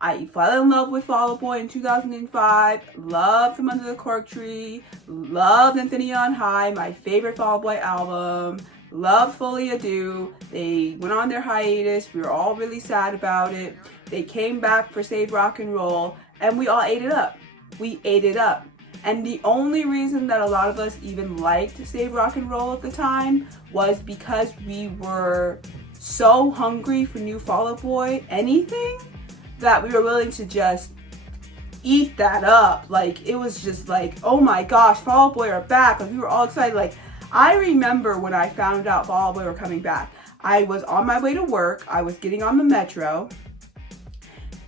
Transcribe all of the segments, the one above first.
I fell in love with Fall Out Boy in 2005, loved From Under the Cork Tree, loved Infinity on High, my favorite Fall Out Boy album, loved Fully Ado. They went on their hiatus, we were all really sad about it. They came back for Save Rock and Roll, and we all ate it up. We ate it up. And the only reason that a lot of us even liked Save Rock and Roll at the time was because we were so hungry for new Fall Out Boy anything that we were willing to just eat that up. Like, it was just like, oh my gosh, Fall Out Boy are back. Like, we were all excited. Like, I remember when I found out Fall Out Boy were coming back. I was on my way to work. I was getting on the metro.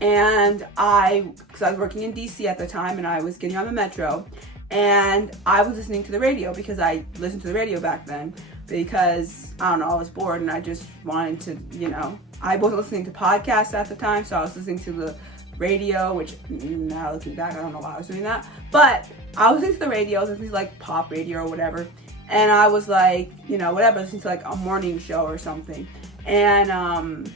And because I was working in DC at the time, and I was getting on the metro. And I was listening to the radio because I listened to the radio back then. Because, I don't know, I was bored and I just wanted to, I wasn't listening to podcasts at the time, so I was listening to the radio, which now looking back, I don't know why I was doing that. But I was listening to the radio, I was listening to like pop radio or whatever. And I was like, whatever, listening to like a morning show or something. And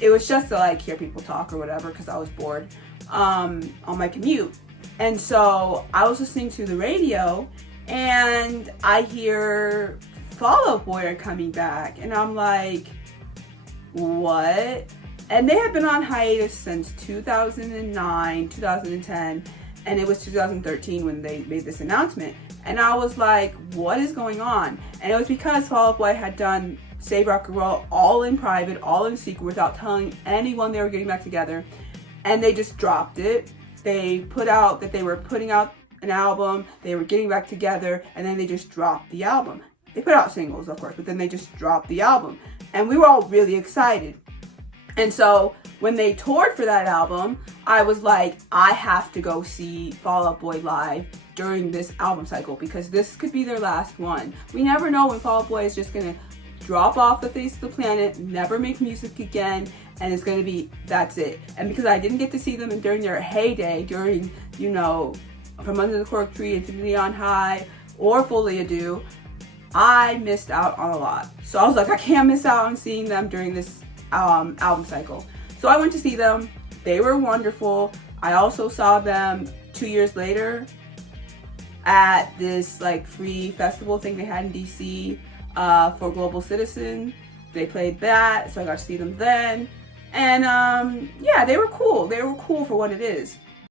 it was just to like hear people talk or whatever because I was bored on my commute. And so I was listening to the radio and I hear Fall Out Boy are coming back. And I'm like, what? And they had been on hiatus since 2009, 2010, and it was 2013 when they made this announcement. And I was like, what is going on? And it was because Fall Out Boy had done Save Rock and Roll all in private, all in secret, without telling anyone they were getting back together. And they just dropped it. They put out that they were putting out an album, they were getting back together, and then they just dropped the album. They put out singles, of course, but then they just dropped the album. And we were all really excited. And so when they toured for that album, I was like, I have to go see Fall Out Boy live during this album cycle because this could be their last one. We never know when Fall Out Boy is just going to drop off the face of the planet, never make music again, and it's going to be, that's it. And because I didn't get to see them during their heyday, during, From Under the Cork Tree, Infinity on High, or Fully Ado, I missed out on a lot. So I was like, I can't miss out on seeing them during this album cycle. So I went to see them. They were wonderful. I also saw them 2 years later at this like free festival thing they had in DC for Global Citizen. They played that, so I got to see them then. And yeah, they were cool. They were cool for what it is.